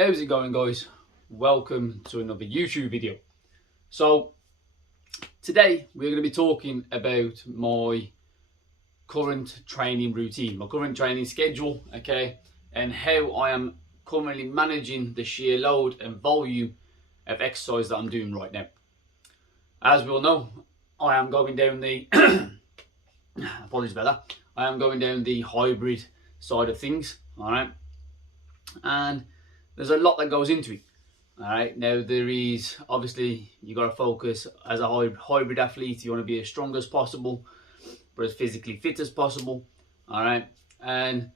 How's it going, guys? Welcome to another YouTube video. So today we're going to be talking about my current training routine, my current training schedule, okay, and how I am currently managing the sheer load and volume of exercise that I'm doing right now. As we all know, I am going down the apologies about that. I am going down the hybrid side of things, all right, and there's a lot that goes into it. All right, now there is obviously you got to focus as a hybrid athlete. You want to be as strong as possible, but as physically fit as possible. All right, and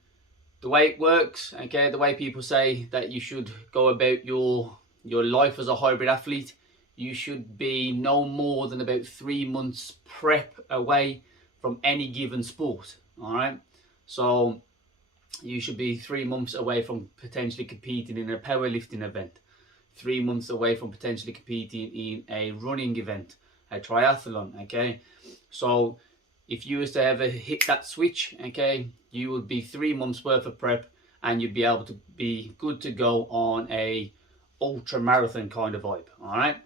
the way it works, okay, the way people say that you should go about your life as a hybrid athlete, you should be no more than about 3 months prep away from any given sport. All right, so you should be 3 months away from potentially competing in a powerlifting event, 3 months away from potentially competing in a running event, a triathlon, okay? So if you was to ever hit that switch, okay, you would be 3 months worth of prep and you'd be able to be good to go on a ultra marathon kind of vibe, all right?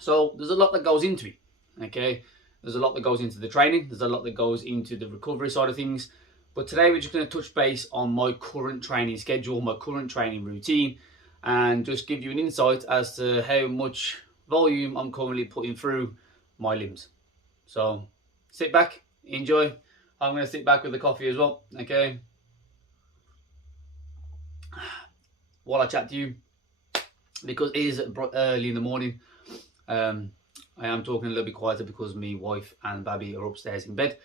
So there's a lot that goes into it, okay? There's a lot that goes into the training, there's a lot that goes into the recovery side of things. But today we're just going to touch base on my current training schedule, my current training routine, and just give you an insight as to how much volume I'm currently putting through my limbs. So sit back, enjoy. I'm going to sit back with the coffee as well, okay? While I chat to you, because it is early in the morning, I am talking a little bit quieter because my wife and baby are upstairs in bed.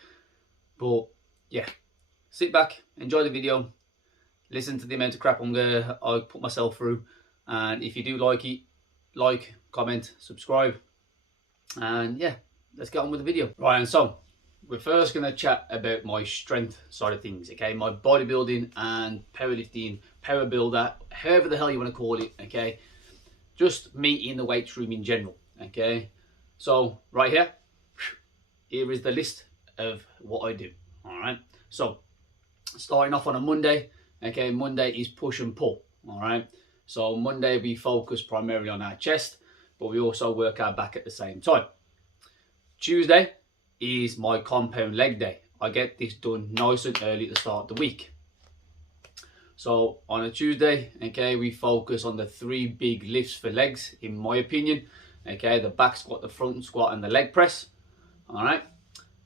But yeah. Sit back, enjoy the video, listen to the amount of crap I put myself through, and if you do like it, like, comment, subscribe, and yeah, let's get on with the video. Right, and so we're first going to chat about my strength side of things, okay, my bodybuilding and powerlifting, power builder, however the hell you want to call it, okay, just me in the weights room in general, okay. So right here is the list of what I do, all right. So starting off on a Monday, okay, Monday is push and pull, all right. So Monday we focus primarily on our chest, but we also work our back at the same time. Tuesday is my compound leg day. I get this done nice and early at the start of the week. So on a Tuesday, okay, we focus on the 3 big lifts for legs, in my opinion, okay, the back squat, the front squat, and the leg press, all right.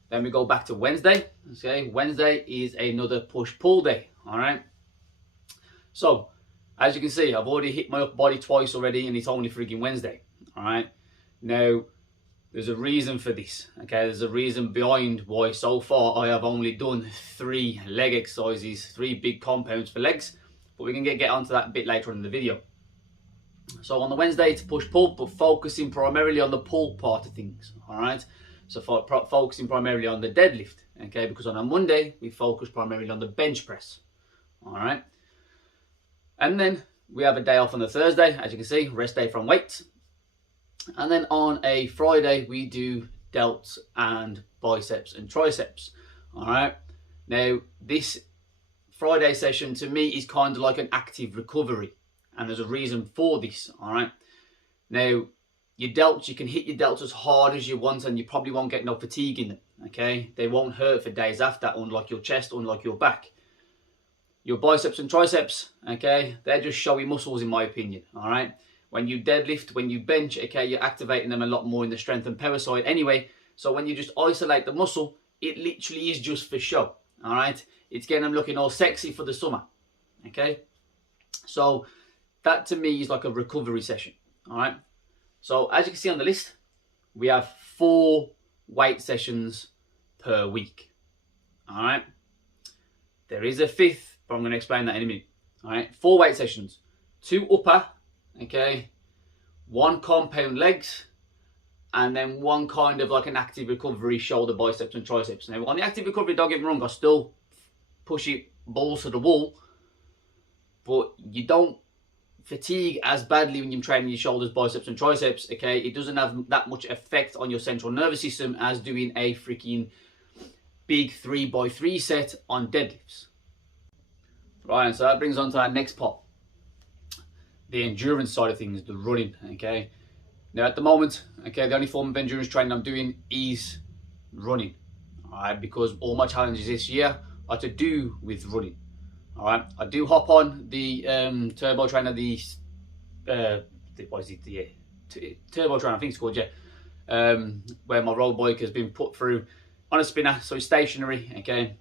Then we go back to Wednesday, okay? Wednesday is another push-pull day, all right? So, as you can see, I've already hit my upper body twice already and it's only freaking Wednesday, all right? Now, there's a reason for this, okay? There's a reason behind why so far I have only done 3 leg exercises, 3 big compounds for legs, but we can get onto that a bit later in the video. So on the Wednesday, it's push-pull, but focusing primarily on the pull part of things, all right? So focusing primarily on the deadlift, okay? Because on a Monday, we focus primarily on the bench press, all right? And then we have a day off on the Thursday, as you can see, rest day from weights. And then on a Friday, we do delts and biceps and triceps, all right? Now, this Friday session to me is kind of like an active recovery, and there's a reason for this, all right? Now, your delts, you can hit your delts as hard as you want and you probably won't get no fatigue in them, okay? They won't hurt for days after, unlike your chest, unlike your back. Your biceps and triceps, okay, they're just showy muscles in my opinion, all right? When you deadlift, when you bench, okay, you're activating them a lot more in the strength and power side anyway. So when you just isolate the muscle, it literally is just for show, all right? It's getting them looking all sexy for the summer, okay? So that to me is like a recovery session, all right? So as you can see on the list, we have 4 weight sessions per week, all right? There is a 5th, but I'm going to explain that in a minute, all right? 4 weight sessions, 2 upper, okay, 1 compound legs, and then 1 kind of like an active recovery, shoulder, biceps, and triceps. Now on the active recovery, don't get me wrong, I still push it balls to the wall, but you don't fatigue as badly when you're training your shoulders, biceps, and triceps, okay? It doesn't have that much effect on your central nervous system as doing a freaking big 3x3 set on deadlifts. Right, so that brings on to our next part. the endurance side of things, the running, okay? Now at the moment, okay, the only form of endurance training I'm doing is running, all right? Because all my challenges this year are to do with running, all right? I do hop on the turbo trainer, what is it, the turbo trainer, I think it's called, yeah, where my road bike has been put through on a spinner, so it's stationary, okay?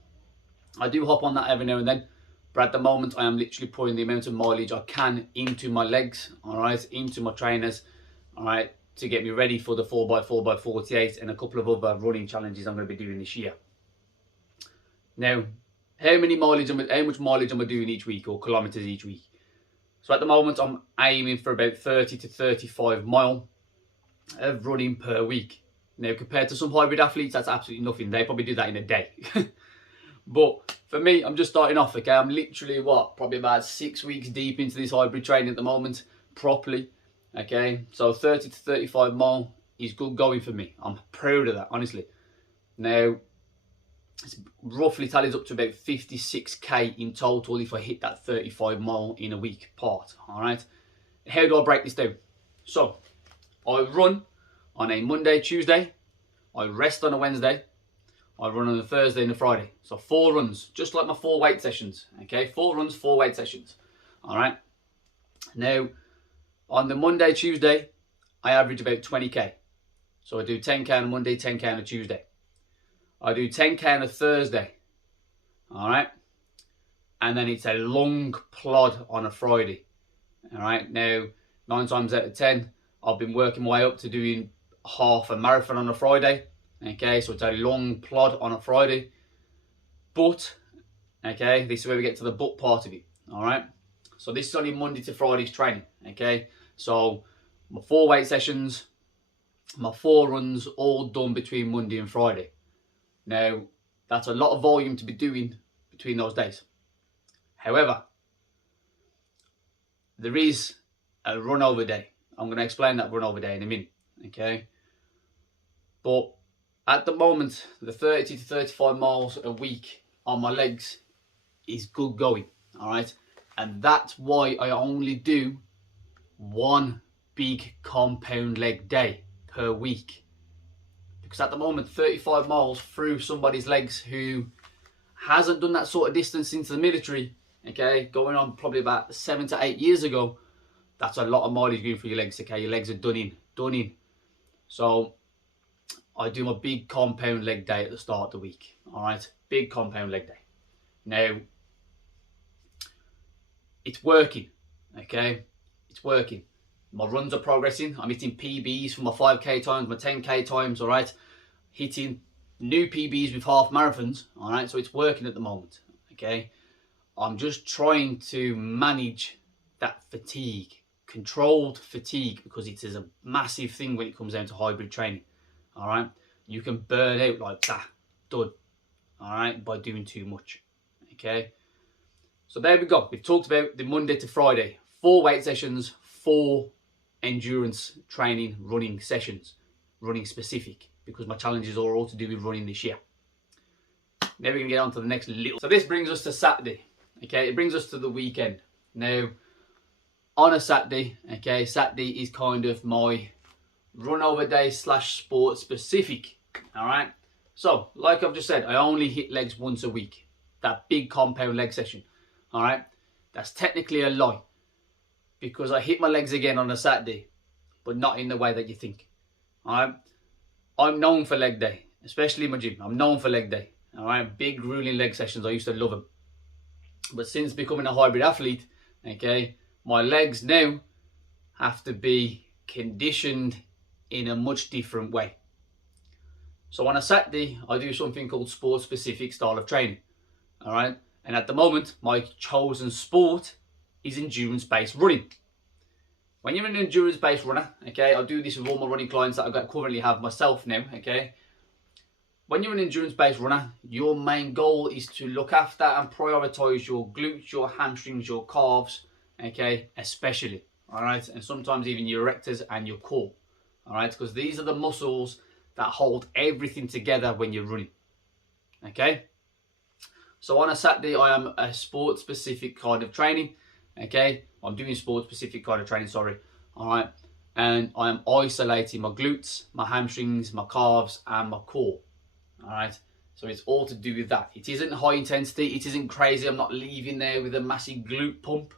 I do hop on that every now and then, but at the moment I am literally putting the amount of mileage I can into my legs, all right, into my trainers, all right, to get me ready for the 4x4x48 and a couple of other running challenges I'm going to be doing this year. Now, how much mileage am I doing each week, or kilometers each week? So at the moment I'm aiming for about 30 to 35 mile of running per week. Now, compared to some hybrid athletes, that's absolutely nothing. They probably do that in a day. But for me, I'm just starting off, okay? I'm literally, probably about 6 weeks deep into this hybrid training at the moment, properly, okay? So 30 to 35 mile is good going for me. I'm proud of that, honestly. Now, it's roughly tallies up to about 56k in total if I hit that 35 mile in a week part, all right? How do I break this down? So, I run on a Monday, Tuesday, I rest on a Wednesday, I run on a Thursday and a Friday. So 4 runs, just like my 4 weight sessions, okay? 4 runs, 4 weight sessions, all right? Now, on the Monday, Tuesday, I average about 20k. So I do 10k on a Monday, 10k on a Tuesday. I do 10k on a Thursday, all right? And then it's a long plod on a Friday, all right? Now, 9 times out of 10, I've been working my way up to doing half a marathon on a Friday. Okay, so it's a long plod on a Friday. But, okay, this is where we get to the but part of it, all right? So this is only Monday to Friday's training, okay? So my 4 weight sessions, my 4 runs, all done between Monday and Friday. Now, that's a lot of volume to be doing between those days. However, there is a run over day. I'm going to explain that run over day in a minute, okay? But at the moment, the 30 to 35 miles a week on my legs is good going, all right? And that's why I only do 1 big compound leg day per week. Because at the moment, 35 miles through somebody's legs who hasn't done that sort of distance into the military, okay, going on probably about 7 to 8 years ago, that's a lot of mileage going through your legs, okay? Your legs are done in. So I do my big compound leg day at the start of the week, all right? Big compound leg day. Now, it's working, okay? It's working. My runs are progressing. I'm hitting PBs for my 5k times, my 10k times, all right? Hitting new PBs with half marathons, all right? So it's working at the moment, okay? I'm just trying to manage that fatigue, controlled fatigue, because it is a massive thing when it comes down to hybrid training, all right? You can burn out like that, done, all right, by doing too much, okay? So there we go. We've talked about the Monday to Friday, 4 weight sessions, 4 endurance training running sessions, running specific, because my challenges are all to do with running this year. Now we're going to get on to the next little. So this brings us to Saturday, okay? It brings us to the weekend. Now, on a Saturday, okay, Saturday is kind of my run over day / sport specific, all right? So, like I've just said, I only hit legs once a week. That big compound leg session, all right? That's technically a lie, because I hit my legs again on a Saturday, but not in the way that you think, all right? I'm known for leg day, especially in my gym. I'm known for leg day, all right? Big grueling leg sessions, I used to love them. But since becoming a hybrid athlete, okay, my legs now have to be conditioned in a much different way. So on a Saturday, I do something called sport-specific style of training, all right? And at the moment, my chosen sport is endurance-based running. When you're an endurance-based runner, okay, I do this with all my running clients that I currently have myself now, okay? When you're an endurance-based runner, your main goal is to look after and prioritize your glutes, your hamstrings, your calves, okay, especially, all right? And sometimes even your erectors and your core, all right? Because these are the muscles that hold everything together when you're running, okay? So on a Saturday, I am a sport-specific kind of training, Okay, I'm doing sport specific kind of training, sorry. All right, and I am isolating my glutes, my hamstrings, my calves, and my core. All right, so it's all to do with that. It isn't high intensity, it isn't crazy. I'm not leaving there with a massive glute pump.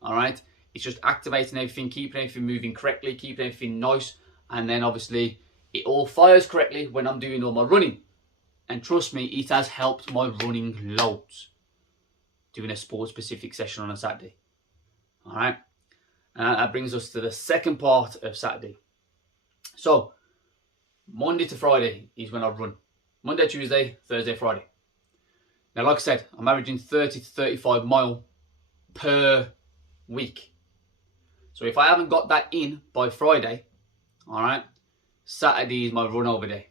All right, it's just activating everything, keeping everything moving correctly, keeping everything nice, and then obviously it all fires correctly when I'm doing all my running. And trust me, it has helped my running loads, doing a sport specific session on a Saturday. All right, and that brings us to the second part of Saturday. So Monday to Friday is when I run. Monday, Tuesday, Thursday, Friday. Now, like I said, I'm averaging 30 to 35 mile per week. So if I haven't got that in by Friday, all right, Saturday is my run over day.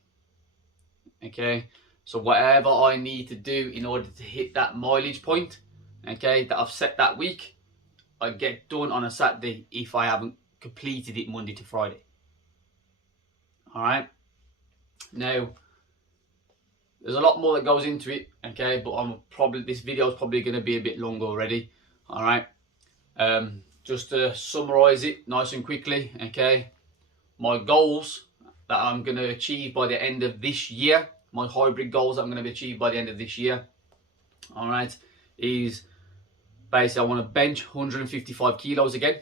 Okay, so whatever I need to do in order to hit that mileage point, okay, that I've set that week, I get done on a Saturday if I haven't completed it Monday to Friday. All right. Now, there's a lot more that goes into it, okay, but this video is probably going to be a bit long already. All right. Just to summarize it nice and quickly, okay, my goals that I'm going to achieve by the end of this year, my hybrid goals that I'm going to achieve by the end of this year, all right, is basically I want to bench 155 kilos again.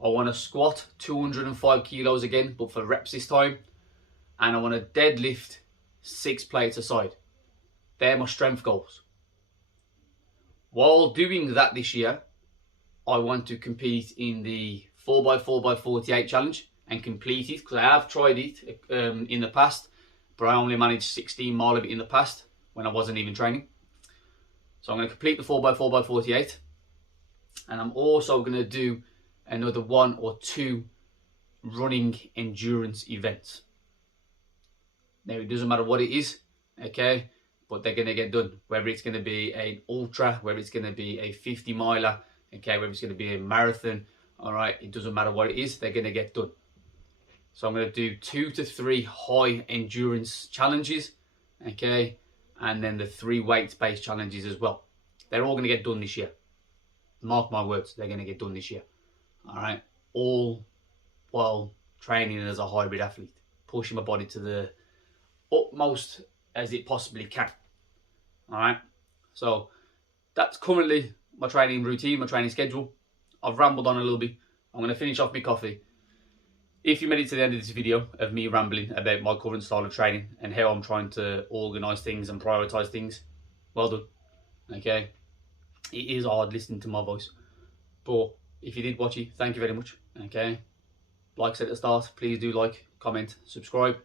I want to squat 205 kilos again, but for reps this time. And I want to deadlift 6 plates a side. They're my strength goals. While doing that this year, I want to compete in the 4x4x48 challenge and complete it, because I have tried it in the past, but I only managed 16 mile of it in the past when I wasn't even training. So I'm going to complete the 4x4x48, and I'm also going to do another 1 or 2 running endurance events. Now, it doesn't matter what it is, okay, but they're going to get done. Whether it's going to be an ultra, whether it's going to be a 50 miler, okay, whether it's going to be a marathon, all right, it doesn't matter what it is, they're going to get done. So I'm going to do 2 to 3 high endurance challenges, okay, and then the 3 weights-based challenges as well. They're all going to get done this year. Mark my words, they're going to get done this year. All right, all while training as a hybrid athlete, pushing my body to the utmost as it possibly can. All right, so that's currently my training routine, my training schedule. I've rambled on a little bit. I'm going to finish off my coffee. If you made it to the end of this video of me rambling about my current style of training and how I'm trying to organise things and prioritise things, well done. Okay, it is hard listening to my voice, but if you did watch it, thank you very much. Okay, like I said at the start, please do like, comment, subscribe.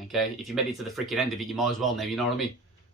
Okay, if you made it to the freaking end of it, you might as well now, you know what I mean?